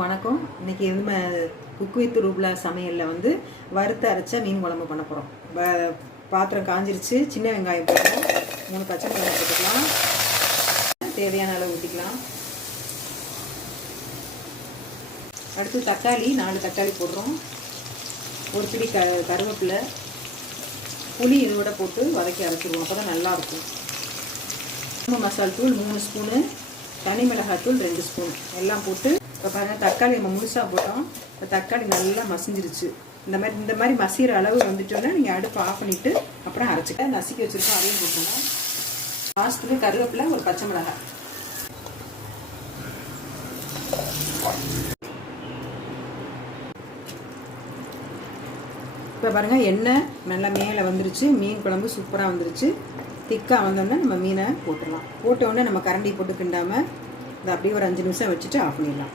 வணக்கம். இன்னைக்கு cook with ரூப்லா சமையலில் வறுத்து அரைச்ச மீன் குழம்பு பண்ண போகிறோம். பாத்திரம் காஞ்சிருச்சு. சின்ன வெங்காயம் போடுறோம், 3 பச்சை மிளகாய் போட்டுக்கலாம், தேவையான அளவு ஊற்றிக்கலாம். அடுத்து தக்காளி 4 தக்காளி போடுறோம், ஒரு பிடி கருவேப்பிலை, புளி இதோட போட்டு வதக்கி அரைச்சிடுவோம். அப்போ தான் நல்லாயிருக்கும். மசால் தூள் 3 ஸ்பூனு, தனி மிளகாய் தூள் 2 ஸ்பூன் எல்லாம் போட்டு இப்போ பாருங்கள். தக்காளி நம்ம முழுசாக போட்டோம். இப்போ தக்காளி நல்லா மசிஞ்சிருச்சு. இந்த மாதிரி மசிகிற அளவு வந்துட்டோன்னா நீங்கள் அடுப்பு ஆஃப் பண்ணிவிட்டு அப்புறம் அரைச்சிக்க. நசுக்கி வச்சுருக்கோம், அதையும் போட்டுருவோம். லாஸ்ட்டுக்கு கருவேப்பிலை, ஒரு பச்சை மிளகாய். இப்போ பாருங்கள், எண்ணெய் நல்லா மேலே வந்துருச்சு. மீன் குழம்பு சூப்பராக வந்துருச்சு. திக்காக வந்தோடனே நம்ம மீனை போட்டுடலாம். போட்டோடனே நம்ம கரண்டி போட்டு கிண்டாமல் இதை அப்படியே ஒரு 5 நிமிஷம் வச்சுட்டு ஆஃப் பண்ணிடலாம்.